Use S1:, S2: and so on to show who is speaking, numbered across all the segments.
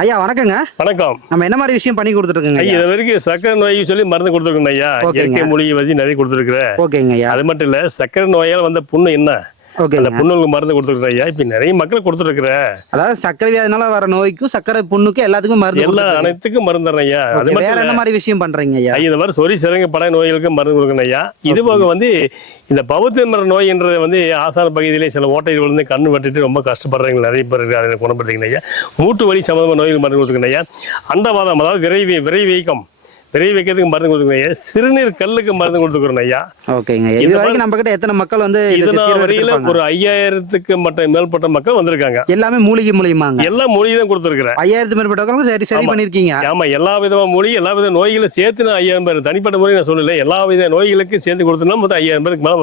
S1: ஐயா வணக்கங்க.
S2: வணக்கம்.
S1: நம்ம என்ன மாதிரி விஷயம் பண்ணி கொடுத்துருக்கோங்க
S2: ஐயா இது வரைக்கும் சக்கரை நோய் சொல்லி மருந்து கொடுத்துருக்கோம் ஐயா. இயற்கை மூலிகை வச்சு நிறைய கொடுத்துருக்குறேன்.
S1: ஓகேங்க ஐயா.
S2: அது மட்டும் இல்ல சக்கரை நோயால் வந்த புண்ணு என்ன? அந்த புண்ணுக்கு மருந்து கொடுத்துருக்குறேன். ஐயா இப்ப நிறைய மக்கள் கொடுத்துருக்குறேன்
S1: அதாவது சர்க்கரை வியாதினால வர நோய்க்கும் சர்க்கரை புண்ணுக்கும் எல்லாத்துக்கும் மருந்து
S2: எல்லா. அனைத்துக்கும் மருந்து ஐயா. அது
S1: வேற என்ன மாதிரி விஷயம் பண்றீங்க ஐயா?
S2: இந்த மாதிரி சொறி சிறங்க படை நோய்களுக்கு மருந்து கொடுக்கணும் ஐயா. இது போக வந்து இந்த பௌத்த மர நோய்ன்றது வந்து ஆசான பகுதியிலே சில ஓட்டைகள் விழுந்து கண்ணு வெட்டிட்டு ரொம்ப கஷ்டப்படுறவங்க நிறைய பேர் அதை குணப்படுத்திக்கணும் ஐயா. மூட்டு வலி சம்பந்தமான நோய்கள் மருந்து கொடுத்துக்கணும் ஐயா. அண்டவாதம் அதாவது விரைவி விரை விரை வீக்கத்துக்கு மருந்து கொடுத்துக்கணும் ஐயா சிறுநீர் கல்லுக்கு மருந்து கொடுத்துக்கிறோம் ஐயா.
S1: ஓகேங்க. இது வரைக்கும் நம்ம கிட்ட எத்தனை மக்கள் வந்து
S2: இதனால் வரையில? ஒரு ஐயாயிரத்துக்கு மட்ட மேற்பட்ட மக்கள் வந்திருக்காங்க.
S1: எல்லாமே மூலிகை மூலியமாங்க.
S2: எல்லாம் மொழி தான் கொடுத்துருக்குறேன்.
S1: ஐயாயிரத்து மேற்பட்டவங்களும் சரி சரி. பண்ணிருக்கீங்க.
S2: ஆமா எல்லா விதமான மொழி எல்லா வித நோய்களும் சேர்த்து நான் ஐயாயிரம் பேர் தனிப்பட்ட முறை நான் சொல்லல. எல்லா வித நோய்களுக்கு சேர்த்து கொடுத்தோம்னா மொத்தம் ஐயாயிரம் பேருக்கு மேல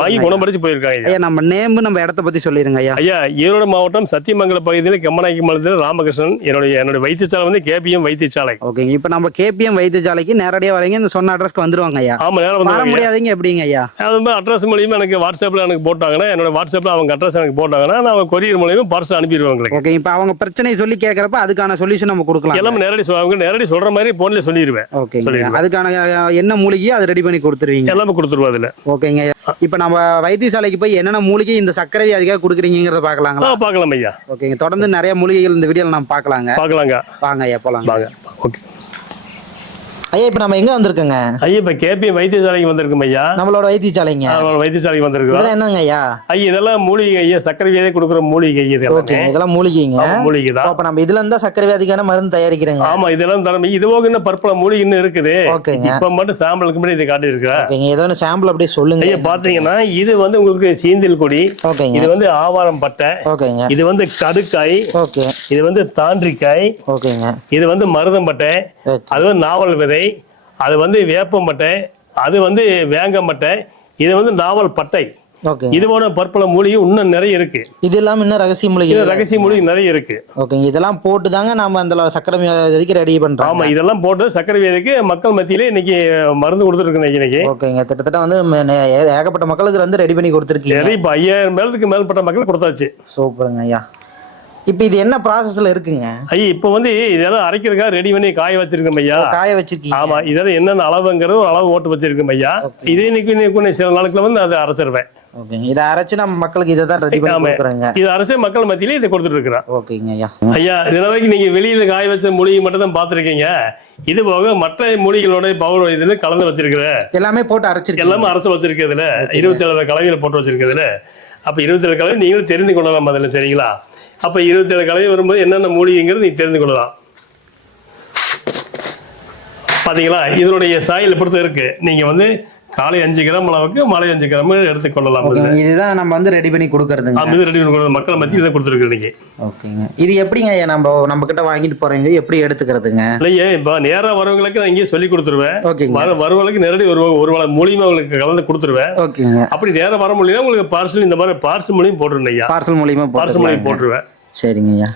S2: வாங்கி குணப்படுத்தி போயிருக்காங்க ஐயா.
S1: நம்ம நேம் நம்ம இடத்த பத்தி சொல்லிருங்க ஐயா.
S2: ஐயா ஈரோடு மாவட்டம் சத்தியமங்கல பகுதியில் கம்மநாயக்கி மலத்தில் ராமகிருஷ்ணன் என்னுடைய என்னுடைய வைத்தியசாலை வந்து கேபிஎம் வைத்தியசாலை.
S1: ஓகேங்க. இப்போ நம்ம கேபிஎம் வைத்தியசாலைக்கு நேரடியா வரீங்க இந்த சொன்ன அட்ரஸ்க்கு வந்துருவாங்க ஐயா
S2: ஆமா நேரம்
S1: வர முடியாதீங்க எப்படிங்க ஐயா?
S2: அது மாதிரி அட்ரஸ் மூலியமா எனக்கு வாட்ஸ்அப்ல எனக்கு போட்டாங்கன்னா என்னோட வாட்ஸ்அப்ல அவங்க அட்ரஸ் எனக்கு போட்டாங்கன்னா நான் கொரியர் மூலியமா பார்சல் அனுப்பிடுவேன் உங்களுக்கு.
S1: ஓகே இப்போ அவங்க பிரச்சனை சொல்லி கேட்கறப்ப அதுக்கான சொல்யூஷன் நம்ம கொடுக்கலாம்.
S2: எல்லாமே நேரடி அவங்க நேரடி சொல்ற மாதிரி போன்ல சொல்லிடுவேன். சொல்லிடுவேன்.
S1: அதுக்கான என்ன மூலிகையோ அதை ரெடி பண்ணி கொடுத்துருவீங்க.
S2: எல்லாமே கொடுத்துருவோம் அதுல.
S1: ஓகேங்க இப்போ நம்ம வைத்தியசாலைக்கு போய் என்னென்ன மூலிகை இந்த சர்க்கரை வியாதிக்காக கொடுக்குறீங்கிறத பார்க்கலாங்களா?
S2: பார்க்கலாம் ஐயா.
S1: ஓகேங்க. தொடர்ந்து நிறைய மூலிகைகள் இந்த வீடியோல நம்ம பார்க்கலாங்க.
S2: பார்க்கலாங்க.
S1: வாங்க ஐயா போலாம்
S2: வாங்க. ஓகே.
S1: ஐயா இப்போ நம்ம எங்க வந்திருக்கோங்க?
S2: ஐயா இப்ப கேபிஎம் வைத்தியசாலைக்கு வந்திருக்கும் ஐயா.
S1: நம்மளோட வைத்தியசாலைங்க.
S2: அவன் வைத்தியசாலைக்கு வந்திருக்கிறோம்.
S1: இதெல்லாம் என்னங்க ஐயா?
S2: ஐயா இதெல்லாம் மூலிகை ஐயா சக்கரை வியாதி கொடுக்குற மூலிகை இது
S1: ஓகே இதெல்லாம் மூலிகைங்க.
S2: மூலிகை தான்.
S1: அப்ப நம்ம இதுல இருந்தா சர்க்கரை வியாதிக்கான மருந்து தயாரிக்கிறேங்க.
S2: ஆமா இதெல்லாம் தரம் இது போக இன்னும் பற்பல மூலிகை இன்னும் இருக்குது.
S1: ஓகேங்க.
S2: இப்ப மட்டும் சாம்பிளுக்கு முன்னாடி இதை காட்டி இருக்கிறேன்
S1: ஓகேங்க ஏதோ ஒன்று சாம்பிள் அப்படியே சொல்லுங்க.
S2: ஐயா பாத்தீங்கன்னா இது வந்து உங்களுக்கு சீந்தில் கொடி
S1: ஓகேங்க.
S2: இது வந்து ஆவாரம் பட்டை
S1: ஓகேங்க.
S2: இது வந்து கடுக்காய்
S1: ஓகே.
S2: இது வந்து தாண்டிக்காய்
S1: ஓகேங்க.
S2: இது வந்து மருதம்பட்டை அது வந்து நாவல் விதை அது வந்து வேப்பம்பட்டை அது வந்து வேங்கம்பட்டை இது வந்து நாவல் பட்டை.
S1: ஓகே.
S2: இது போன பற்பல மூலிகை இன்னும் நிறைய இருக்கு.
S1: இது இல்லாம இன்னும் ரகசிய மூலிகை
S2: ரகசிய மூலிகை நிறைய இருக்கு.
S1: ஓகேங்க. இதெல்லாம் போட்டு தாங்க நாம அந்த சர்க்கரை வியாதிக்கு ரெடி பண்றோம்.
S2: ஆமா இதெல்லாம் போட்டு சக்கரை வியாதிக்கு மக்கள் மத்தியிலே இன்னைக்கு மருந்து கொடுத்துருக்கு இன்னைக்கு.
S1: ஓகேங்க. கிட்டத்தட்ட வந்து ஏகப்பட்ட மக்களுக்கு வந்து ரெடி பண்ணி கொடுத்துருக்கீங்க.
S2: இப்ப ஐயாயிரம் மேலத்துக்கு மேற்பட்ட மக்கள் கொடுத்தாச்சு.
S1: சூப்பருங்க ஐயா. இப்போ இது என்ன ப்ராசஸ்ல இருக்குங்க?
S2: ஐயா இப்ப வந்து இதெல்லாம் அரைக்கிறதுக்காக ரெடி பண்ணி காய வச்சிருக்கோம் ஐயா.
S1: காய வச்சிருக்கீங்க.
S2: ஆமா இதெல்லாம் என்னென்ன அளவுங்கிறது ஒரு அளவு ஓட்டு வச்சிருக்கோம் ஐயா. இதே இன்னைக்கு சில நாளுக்குள்ள வந்து அதை அரைச்சிருவேன்.
S1: ஓகேங்க. இதை அரைச்சு நம்ம மக்களுக்கு இதை தான் ரெடி பண்ணி
S2: இது அரைச்ச மக்கள் மத்தியிலே இதை கொடுத்துட்டு இருக்கிறேன்.
S1: ஓகேங்க ஐயா.
S2: ஐயா இது வரைக்கும் நீங்க வெளியில காய வச்ச மூலிகை மட்டும் தான் பாத்திருக்கீங்க இது போக மற்ற மூலிகளோட பவுல் இதுல கலந்து வச்சிருக்கிறேன்.
S1: எல்லாமே போட்டு அரைச்சிருக்கீங்க.
S2: எல்லாமே அரைச்சு வச்சிருக்கிறதுல. இருபத்தி ஏழு கலவையில போட்டு வச்சிருக்கிறதுல. அப்ப இருபத்தி ஏழு கலவை நீங்களும் தெரிந்து கொள்ளலாம் அதில் சரிங்களா? அப்ப இருபத்தி ஏழு கலவை வரும்போது என்னென்ன மூலிகைங்கிறது நீ தெரிந்து கொள்ளலாம். பாத்தீங்களா? இதனுடைய சாயல் பொறுத்து இருக்கு? நீங்க வந்து காலை அஞ்சு கிராம் அளவுக்கு மாலை அஞ்சு கிராம் எடுத்துக்கொள்ளலாம்
S1: இதுதான் நம்ம வந்து ரெடி பண்ணி கொடுக்கறதுங்க.
S2: ஆமா, இது ரெடி பண்ணி கொடுக்குறது மக்கள் மத்தியில் இதை கொடுத்துருக்கு இன்னைக்கு.
S1: ஓகேங்க. இது எப்படிங்க நம்ம நம்ம கிட்ட வாங்கிட்டு போறீங்க? எப்படி எடுத்துக்கிறதுங்க?
S2: இல்லையே இப்போ நேரா வரவங்களுக்கு நான் இங்கேயே சொல்லி கொடுத்துருவேன். வர வரவங்களுக்கு நேரடி ஒரு ஒரு வேளை மூலியமா உங்களுக்கு கலந்து கொடுத்துருவேன்.
S1: ஓகேங்க.
S2: அப்படி நேரா வர முடியல உங்களுக்கு பார்சல் இந்த மாதிரி பார்சல் மூலியம் போட்டுருந்தேன் ஐயா.
S1: பார்சல் மூலியமா
S2: பார்சல் மூலியம். போட்டுருவேன்.
S1: சரிங்க ஐயா.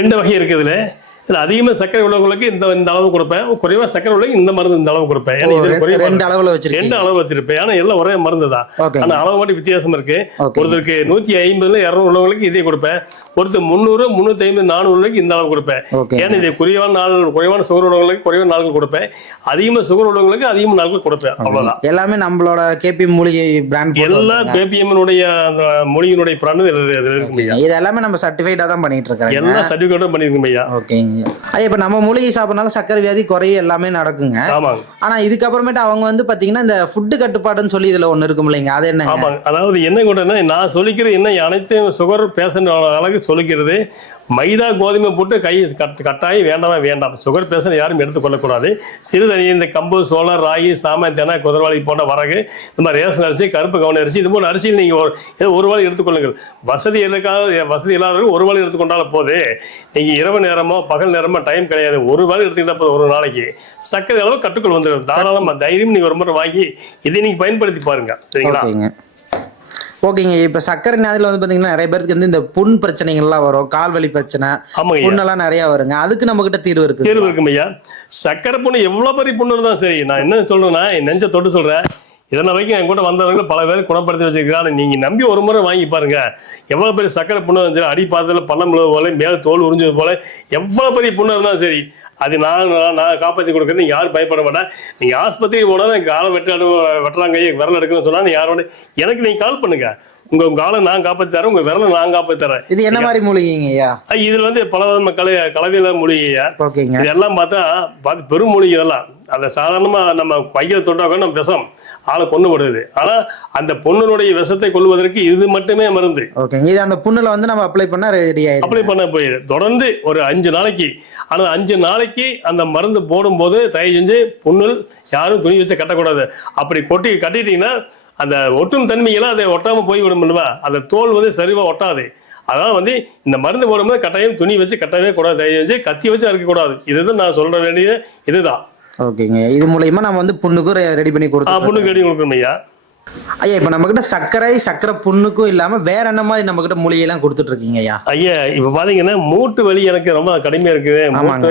S2: ரெண்டு வகை இருக்குது இதுல இதுல அதிகமா சக்கரை உள்ளவங்களுக்கு இந்த இந்த அளவு கொடுப்பேன். குறைவா சக்கரை உள்ளவங்களுக்கு இந்த மருந்து இந்த அளவு கொடுப்பேன். ஏன்னா இது குறைவா
S1: ரெண்டு அளவுல
S2: ரெண்டு
S1: வச்சிருக்கீங்க
S2: அளவு வச்சிருப்பேன். ஆனா எல்லாம் ஒரே மருந்து தான்
S1: ஓகே
S2: ஆனா அளவு மட்டும் வித்தியாசம் இருக்கு. ஒருத்தருக்கு நூத்தி ஐம்பதுல இருநூறு உள்ளவங்களுக்கு இதே கொடுப்பேன். ஒருத்தர் முந்நூறு முந்நூத்தி ஐம்பது நானூறுக்கு இந்த அளவு கொடுப்பேன். ஏன்னா இது குறைவான நாள் குறைவான சுகர் உள்ளவங்களுக்கு குறைவான நாட்கள் கொடுப்பேன். அதிகமா சுகர் உள்ளவங்களுக்கு அதிகமா நாட்கள் கொடுப்பேன். அவ்வளவுதான்.
S1: எல்லாமே நம்மளோட கேபி மூலிகை பிராண்ட்
S2: எல்லா பேபிஎம்னுடைய அந்த மொழியினுடைய பிராண்டு இதுல இதுல இருக்கு ஐயா.
S1: இது எல்லாமே நம்ம சர்டிஃபைடா தான் பண்ணிட்டு இருக்காங்க
S2: எல்லா சர்டிபிகேட்டும் பண்ணிருக்கோம் ஐயா.
S1: ஓகேங்க ஐயா இப்ப நம்ம மூலிகை சாப்பிடனால சர்க்கரை வியாதி குறைய எல்லாமே நடக்குங்க.
S2: ஆமாங்க.
S1: ஆனா இதுக்கப்புறமேட்டு அவங்க வந்து பாத்தீங்கன்னா இந்த ஃபுட்டு கட்டுப்பாடுன்னு சொல்லி இதுல ஒண்ணு இருக்கும் இல்லைங்க? அது என்ன
S2: ஆமாங்க. அதாவது என்ன கொண்டனா நான் சொல்லிக்கிறது என்ன அனைத்து சுகர் பேஷண்ட் அளவுக்கு சொல்லிக்கிறது மைதா கோதுமை போட்டு கை கட் கட்டாயம் வேண்டாமே வேண்டாம். சுகர் பேஷண்ட் யாரும் எடுத்துக்கொள்ளக்கூடாது. சிறுதனி இந்த கம்பு சோளம் ராகி சாமை தெனை குதிரவாளி போன்ற வரகு இந்த மாதிரி ரேஷன் அரிசி கருப்பு கவன அரிசி இது போன்ற அரிசியில் நீங்கள் ஒரு ஏதோ ஒரு வாழை எடுத்துக்கொள்ளுங்கள். வசதி இருக்காத வசதி இல்லாதவர்கள் ஒரு வாழை எடுத்துக்கொண்டாலும் போது நீங்கள் இரவு நேரமோ பகல் நேரமோ டைம் கிடையாது. ஒரு வாழை எடுத்துக்கிட்டா போதும் ஒரு நாளைக்கு. சர்க்கரை அளவு கட்டுக்குள் வந்துடும் தாராளமாக தைரியம் நீங்கள் ஒரு முறை வாங்கி இதை நீங்கள் பயன்படுத்தி பாருங்கள் சரிங்களா?
S1: ஓகேங்க இப்ப சர்க்கரை வியாதியில வந்து பாத்தீங்கன்னா நிறைய பேருக்கு வந்து இந்த புண் பிரச்சனைகள்லாம் வரும் கால் வலி பிரச்சனை. புண்ணெல்லாம் நிறைய வருங்க. அதுக்கு நம்ம கிட்ட தீர்வு இருக்கு
S2: தேர்வு இருக்கும் ஐயா சக்கரை புண்ணு எவ்வளவு பெரிய புண்ணு இருந்தாலும் சரி நான் என்ன சொல்றேன்னா நெஞ்ச தொட்டு சொல்றேன். இதனை வரைக்கும் என் கூட வந்தவங்க பல பேர் குணப்படுத்தி வச்சிருக்காங்க நீங்க நம்பி ஒரு முறை வாங்கி பாருங்க. எவ்வளவு பெரிய சக்கரை புண்ணு இருந்தாலும் அடி பாதத்துல பள்ளம் போல மேல தோல் உறிஞ்சது போல எவ்வளவு பெரிய புண்ணு இருந்தாலும் சரி அது நான் நான் காப்பாற்றி கொடுக்குறது நீங்க யாரும் பயப்பட மாட்டேன். நீங்க ஆஸ்பத்திரிக்கு போனா எனக்கு காலை வெட்ட வெட்டுறாங்க கையை விரல் எடுக்கணும்னு சொன்னா நீ யாரோட எனக்கு நீங்க கால் பண்ணுங்க. உங்க உங்க காலை நான் காப்பாத்தி தரேன் உங்க விரலை நான் காப்பாத்தி தரேன்.
S1: இது என்ன மாதிரி மூலிகைங்க ஐயா
S2: இதுல வந்து பல விதமான கலை கலவையில மூலிகையா.
S1: ஓகேங்க.
S2: இதெல்லாம் பார்த்தா பார்த்து பெரும் மூலிகை இதெல்லாம். அந்த சாதாரணமா நம்ம பையில தொட்டா கூட நம்ம விஷம். ஆளை கொண்டு விடுது ஆனா அந்த பொண்ணுடைய விஷத்தை கொள்வதற்கு இது மட்டுமே மருந்து.
S1: இது அந்த புண்ணுல வந்து நம்ம அப்ளை பண்ணா ரெடி ஆயிடும்
S2: அப்ளை பண்ண போயிடு. தொடர்ந்து ஒரு அஞ்சு நாளைக்கு. ஆனா அஞ்சு நாளைக்கு அந்த மருந்து போடும்போது தயவு செஞ்சு புண்ணில் யாரும் துணி வச்சு கட்டக்கூடாது. அப்படி கொட்டி கட்டிட்டீங்கன்னா அந்த ஒட்டும் தன்மையெல்லாம் அதை ஒட்டாம போய் விடும்ல அந்த தோல் வந்து சரிவா ஒட்டாது. அதனால வந்து இந்த மருந்து போடும்போது கட்டாயம் துணி வச்சு கட்டவே கூடாது. தயவு செஞ்சு கத்தி வச்சு அறுக்கக்கூடாது. இதுதான் நான் சொல்ற வேண்டிய இதுதான்.
S1: ஓகேங்க. இது மூலியமா நம்ம வந்து புண்ணுக்கும் ரெடி பண்ணி கொடுத்தோம்
S2: பொண்ணுக்கு ரெடி கொடுக்கணும் ஐயா.
S1: ஐயா இப்ப நம்ம கிட்ட சர்க்கரை சர்க்கரை புண்ணுக்கும் இல்லாம வேற என்ன மாதிரி நம்ம கிட்ட மூலிகை எல்லாம் கொடுத்துட்டு இருக்கீங்க ஐயா?
S2: ஐயா இப்ப பாத்தீங்கன்னா மூட்டு வலி எனக்கு ரொம்ப கடுமையா இருக்குது. மூட்டு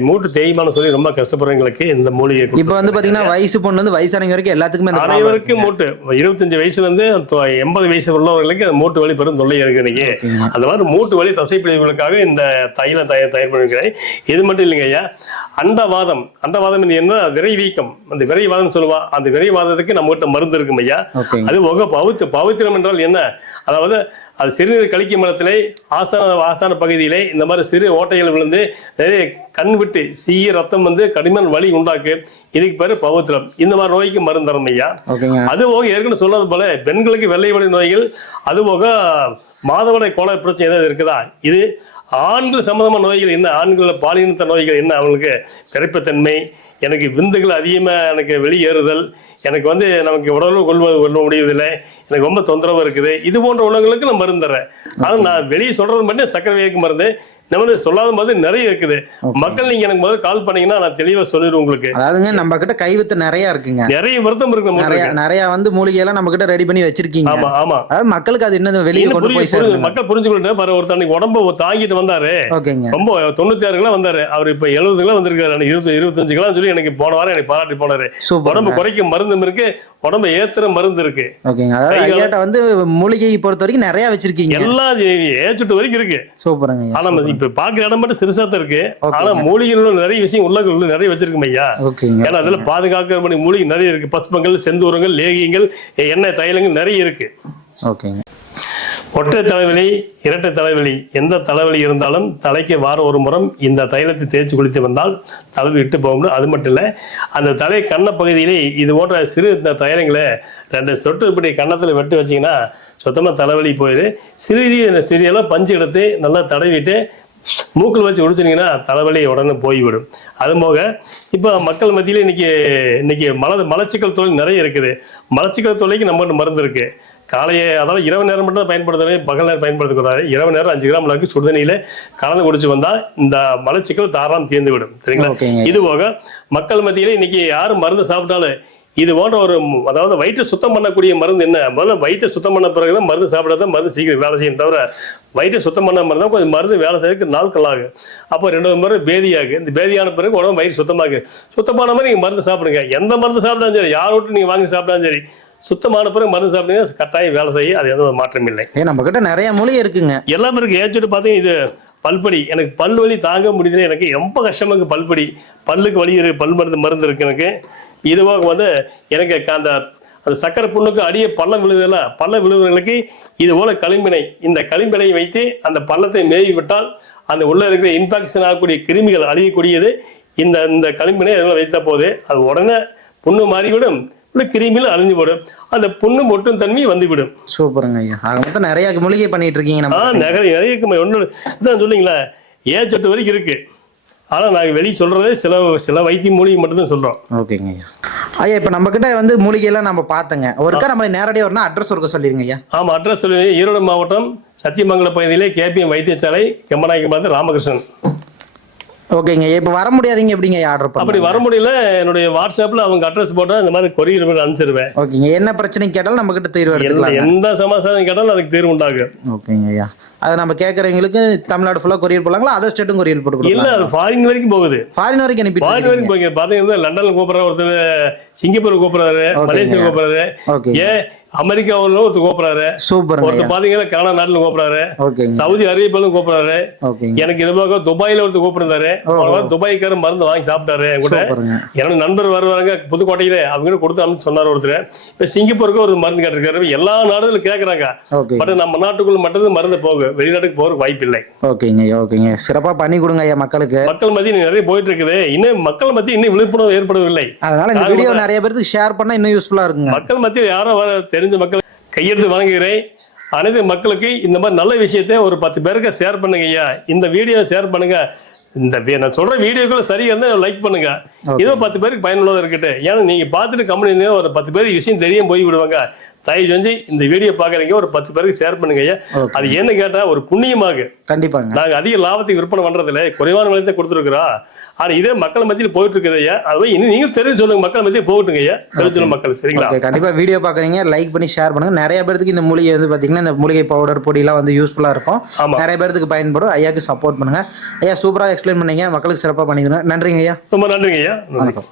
S2: மூட்டு தேய்மானம் சொல்லி ரொம்ப கஷ்டப்படுறவங்களுக்கு இந்த மூலிகை
S1: இப்ப வந்து பாத்தீங்கன்னா வயசு பொண்ணு வந்து வயசானவங்க வரைக்கும் எல்லாத்துக்குமே
S2: அனைவருக்கும் மூட்டு. இருபத்தஞ்சு வயசுல இருந்து தொ- எண்பது வயசு உள்ளவர்களுக்கு அந்த மூட்டு வலி பெரும் தொல்லை இருக்கு இன்னைக்கு. அந்த மாதிரி மூட்டு வலி தசைப்பிடிவுகளுக்காக இந்த தைலம் தயார் தயார் பண்ணிருக்கிறேன் இது மட்டும் இல்லைங்க ஐயா. அண்டவாதம். அண்டவாதம் என்ன? விரை வீக்கம் அந்த விரைவாதம் சொல்லுவா. அந்த விரைவாதத்துக்கு நம்ம கிட்ட மருந்து இருக்கும் ஐயா. அது போக பவித்து பவித்திரம் என்றால் என்ன? அதாவது அது சிறுநீர் கழிக்கும் மரத்திலே ஆசான ஆசான பகுதியிலே இந்த மாதிரி சிறு ஓட்டைகள் விழுந்து நிறைய கண் விட்டு சீய ரத்தம் வந்து கடிமன் வலி உண்டாக்கு. இதுக்கு பேரு பவித்திரம். இந்த மாதிரி நோய்க்கு மருந்து தரும் ஐயா. அது போக ஏற்கனவே சொன்னது போல பெண்களுக்கு வெள்ளை வலி நோய்கள் அது போக மாதவிடாய் கோளாறு பிரச்சனை ஏதாவது இருக்குதா? இது ஆண்கள் சம்பந்தமான நோய்கள் என்ன? ஆண்கள் பாலினத்த நோய்கள் என்ன? அவங்களுக்கு பிறப்புத்தன்மை எனக்கு விந்துகள் அதிகமாக எனக்கு வெளியேறுதல் எனக்கு வந்து நமக்கு உடலும் கொள்வது கொள்ள முடியவில்லை எனக்கு ரொம்ப தொந்தரவு இருக்குது. இது போன்ற உணவுகளுக்கு நான் மருந்து தரேன் ஆனால் நான் வெளியே சொல்றது மட்டும் சக்கரை வியக்கு மருந்து. நம்ம வந்து சொல்லாத மருந்து நிறைய இருக்குது. மக்கள் நீங்க எனக்கு முதல்ல கால் பண்ணீங்கன்னா நான் தெளிவாக சொல்லிடுவேன் உங்களுக்கு.
S1: அதாவதுங்க நம்ம கிட்ட கைவித்து நிறைய இருக்குங்க.
S2: நிறைய வருத்தம் இருக்கு
S1: நிறைய நிறைய வந்து மூலிகை எல்லாம் நம்ம கிட்ட ரெடி பண்ணி வச்சிருக்கீங்க.
S2: ஆமா ஆமா.
S1: அதாவது மக்களுக்கு அது இன்னும் வெளியே கொண்டு போய். சேருங்க
S2: மக்கள் புரிஞ்சுக்கிட்டு பாரு ஒருத்தர் உடம்ப தாங்கிட்டு வந்தாரு. ரொம்ப தொண்ணூத்தி ஆறுக்குலாம் வந்தாரு. அவர் இப்ப எழுபதுக்குலாம் வந்திருக்காரு. அன்னைக்கு இருபது இருபத்தஞ்சுக்கெல்லாம் சொல்லி எனக்கு போன வாரம் எனக்கு பாராட்டி போனாரு. உடம்பு குறைக்கும் மருந்தும் இருக்கு உடம்ப ஏத்துற மருந்து இருக்கு.
S1: ஓகேங்க. வந்து மூலிகை பொறுத்த வரைக்கும் நிறைய வச்சிருக்கீங்க.
S2: எல்லாம் ஏச்சுட்டு வரைக்கும் இருக்கு.
S1: சூப்பருங்க.
S2: ஆனா நம்ம இப்ப பாக்குற இடம் மட்டும் சிறுசா தான் இருக்கு. ஆனா மூலிகைகள் நிறைய விஷயம் உள்ள நிறைய வச்சிருக்கும் ஐயா. ஏன்னா அதுல பாதுகாக்கிற மாதிரி மூலிகை நிறைய இருக்கு. பஸ்பங்கள் செந்தூரங்கள் லேகியங்கள் எண்ணெய் தைலங்கள் நிறைய இருக்கு.
S1: ஓகேங்க.
S2: ஒற்றை தலைவலி இரட்டை தலைவலி எந்த தலைவலி இருந்தாலும் தலைக்கு வார ஒரு முறம் இந்த தைலத்தை தேய்ச்சி குளித்து வந்தால் தலைவி விட்டு போக முடியும் அது மட்டும் இல்லை. அந்த தலை கண்ண பகுதியிலே இது போன்ற சிறு இந்த தைலங்களை ரெண்டு சொட்டு இப்படி கன்னத்தில் வெட்டி வச்சீங்கன்னா சுத்தமாக தலைவலி போயிடுது சிறிய சிறியெல்லாம் பஞ்சு எடுத்து நல்லா தடவிட்டு மூக்கில் வச்சு குடிச்சிங்கன்னா தலைவலி உடனே போய்விடும். அது போக இப்போ மக்கள் மத்தியில் இன்னைக்கு இன்னைக்கு மல மலச்சிக்கல் தொழில் நிறைய இருக்குது. மலச்சிக்கல் தொழிலுக்கு நம்மகிட்ட மருந்து இருக்குது காலையே அதாவது இரவு நேரம் மட்டும் தான் பயன்படுத்தணும் பகல் நேரம் பயன்படுத்தக்கூடாது இரவு நேரம் அஞ்சு கிராம் அளவுக்கு சுடுதண்ணியில கலந்து குடிச்சு வந்தா இந்த மலச்சிக்கல் தாராளம் தீர்ந்து விடும் சரிங்களா. இது போக மக்கள் மத்தியில இன்னைக்கு யாரும் மருந்து சாப்பிட்டாலும் இது போன்ற ஒரு அதாவது வயிற்றை சுத்தம் பண்ணக்கூடிய மருந்து என்ன? முதல்ல வயிற்றை சுத்தம் பண்ண பிறகுதான் மருந்து சாப்பிடாதான் மருந்து சீக்கிரம் வேலை செய்யும் தவிர வயிற்றை சுத்தம் பண்ண மாதிரி தான் கொஞ்சம் மருந்து வேலை செய்யறதுக்கு நாட்கள் ஆகும். அப்போ ரெண்டாவது முறை பேதியாகு இந்த பேதியான பிறகு உடம்பு வயிறு சுத்தமாகு. சுத்தமான மாதிரி நீங்கள் மருந்து சாப்பிடுங்க. எந்த மருந்து சாப்பிட்டாலும் சரி யார் விட்டு நீங்கள் வாங்கி சாப்பிட்டாலும் சரி சுத்தமான பிறகு மருந்து சாப்பிட்டீங்கன்னா கட்டாயம் வேலை செய்ய அது எந்த மாற்றம் இல்லை.
S1: ஏ நம்ம கிட்ட நிறைய மூலிகை இருக்குங்க.
S2: எல்லாம் இருக்கு. ஏச்சுட்டு பார்த்தீங்க இது பல்படி. எனக்கு பல் வலி தாங்க முடியல எனக்கு ரொம்ப கஷ்டமா இருக்கு பல்படி. பல்லுக்கு வலி இருக்கு பல் மருந்து மருந்து இருக்கு எனக்கு. இதுவாக வந்து எனக்கு அந்த அந்த சக்கரை புண்ணுக்கு அடியே பள்ளம் விழுதுல பள்ளம் விழுவுறவங்களுக்கு இது போல களிம்பினை. இந்த களிம்பினை வைத்து அந்த பள்ளத்தை மேவி விட்டால் அந்த உள்ள இருக்கிற இன்ஃபெக்ஷன் ஆகக்கூடிய கிருமிகள் அழியக்கூடியது. இந்த இந்த களிம்பினை அதில் வைத்த போது அது உடனே புண்ணு மாறிவிடும். உள்ள கிருமிகள் அழிஞ்சு போடும் அந்த புண்ணு மொட்டும் தன்மை வந்துவிடும்.
S1: சூப்பருங்க ஐயா. ஆக மொத்தம் நிறைய மூலிகை பண்ணிட்டு இருக்கீங்க
S2: ஆ
S1: நம்ம
S2: நகர நிறைய இருக்குமே? ஒன்று இதான் சொன்னீங்களா ஏன் சொட்டு வரைக்கும் இருக்கு. ஆனால் நாங்கள் வெளியே சொல்றதே சில சில வைத்திய மூலிகை மட்டும்தான் சொல்றோம்.
S1: ஓகேங்க ஐயா. ஐயா இப்போ நம்ம கிட்ட வந்து மூலிகை எல்லாம் நம்ம பார்த்தங்க ஒருக்கா நம்ம நேரடியாக வரணும் அட்ரஸ் ஒருக்க சொல்லிருங்க ஐயா.
S2: ஆமாம் அட்ரஸ் சொல்லி ஈரோடு மாவட்டம் சத்தியமங்கலம் பகுதியிலே கேபிஎம் வைத்தியசாலை கெம்மநாயக்கம் பார்த்து ராமகிருஷ்ணன்.
S1: ஓகேங்க. இப்போ வர முடியாதீங்க எப்படிங்க ஆர்டர்
S2: அப்படி வர முடியல. என்னுடைய வாட்ஸ்அப்பில் அவங்க அட்ரஸ் போட்டால் இந்த மாதிரி கொரியர் பண்ணி அனுப்பிச்சிருவேன்.
S1: ஓகேங்க. என்ன பிரச்சனை கேட்டாலும் நம்ம கிட்ட தீர்வு எடுத்துக்கலாம்
S2: எந்த சமாசாரம் கேட்டாலும் அதுக்கு தீர்வு உண்டாகும்.
S1: ஓகேங்க ஐயா. அதை நம்ம கேட்குறவங்களுக்கு தமிழ்நாடு ஃபுல்லாக கொரியர் போடலாங்களா? அதர் ஸ்டேட்டும் கொரியர் போட்டு
S2: இல்ல அது ஃபாரின் வரைக்கும் போகுது.
S1: ஃபாரின் வரைக்கும்
S2: ஃபாரின்
S1: அனுப்பிட்டு
S2: வரைக்கும் போய் பாத்தீங்கன்னா லண்டன்ல கூப்பிடுற ஒருத்தர் சிங்கப்பூர் கூப்பிடுறாரு. மலேசியா கூப்பிடுறாரு.
S1: ஓகே
S2: ஏன் அமெரிக்காவில் ஒருத்தர் கூப்பிடுறாரு
S1: சூப்பருங்க.
S2: ஒருத்தர் பாத்தீங்கன்னா கனடா நாட்டுல கூப்பிடுறாரு
S1: ஓகேங்க.
S2: சவுதி அரேபியாலும் கூப்பிடுறாரு
S1: ஓகேங்க.
S2: எனக்கு இது போக துபாயில ஒருத்தர் கூப்பிடுறாரு துபாய்க்கார மருந்து வாங்கி சாப்பிட்டாரு கூட என்னோட நண்பர் வருவாங்க புதுக்கோட்டையில. அவங்க கூட கொடுத்து அனுப்பிச்சு சொன்னார் ஒருத்தர். இப்ப சிங்கப்பூருக்கு ஒரு மருந்து கேட்டிருக்காரு. எல்லா நாடுகளும் கேக்குறாங்க.
S1: ஓகே
S2: பட் நம்ம நாட்டுக்குள்ள மட்டும் மருந்து போகும் வெளிநாட்டுக்கு போறதுக்கு வாய்ப்பு இல்லை.
S1: ஓகேங்க ஓகேங்க. சிறப்பாக பண்ணி கொடுங்க ஐயா மக்களுக்கு.
S2: மக்கள் மத்தியில் நிறைய போயிட்டு இருக்குது இன்னும் மக்கள் மத்தியில் இன்னும் விழிப்புணர்வு ஏற்படவில்லை.
S1: அதனால இந்த வீடியோ நிறைய பேருக்கு ஷேர் பண்ணா இன்னும் யூஸ்ஃபுல்லா இருக்குங்க.
S2: மக்கள் மத்தியில் யாரோ வர தெரிஞ்ச மக்கள் கையெடுத்து வணங்குகிறேன் அனைத்து மக்களுக்கு இந்த மாதிரி நல்ல விஷயத்தை ஒரு பத்து பேருக்கு ஷேர் பண்ணுங்க ஐயா. இந்த வீடியோ ஷேர் பண்ணுங்க. இந்த நான் சொல்ற வீடியோக்குள்ள சரியா இருந்தா லைக் பண்ணுங்க. இதோ பத்து பேருக்கு பயனுள்ளதா இருக்கட்டும். ஏன்னா நீங்க பார்த்துட்டு கம்பெனி ஒரு பத்து பேருக்கு விஷயம் தெரியும் போய் விடுவாங்க. தயவு செஞ்சு இந்த வீடியோ பாக்குறீங்க ஒரு பத்து பேருக்கு ஷேர் பண்ணுங்க ஐயா. அது என்ன கேட்டா ஒரு புண்ணியமாக.
S1: கண்டிப்பாங்க.
S2: நாங்க அதிக லாபத்துக்கு விற்பனை பண்றதுல குறைவான விலையத்தை கொடுத்துருக்குறோம். ஆனா இதே மக்கள் மத்தியில் போயிட்டு இருக்குது ஐயா அதுவே இன்னும் நீங்க தெரிஞ்சு சொல்லுங்க மக்கள் மத்தியில் போகட்டுங்க ஐயா. தெரிஞ்சு மக்கள் சரிங்களா?
S1: கண்டிப்பா வீடியோ பாக்குறீங்க லைக் பண்ணி ஷேர் பண்ணுங்க. நிறைய பேருக்கு இந்த மூலிகை வந்து பாத்தீங்கன்னா இந்த மூலிகை பவுடர் பொடியெல்லாம் வந்து யூஸ்ஃபுல்லா இருக்கும். நிறைய பேருக்கு பயன்படும். ஐயாக்கு சப்போர்ட் பண்ணுங்க. ஐயா சூப்பரா எக்ஸ்பிளைன் பண்ணீங்க. மக்களுக்கு சிறப்பா பண்ணிடுங்க நன்றிங்க ஐயா.
S2: ரொம்ப நன்றிங்க ஐயா.
S1: வணக்கம்.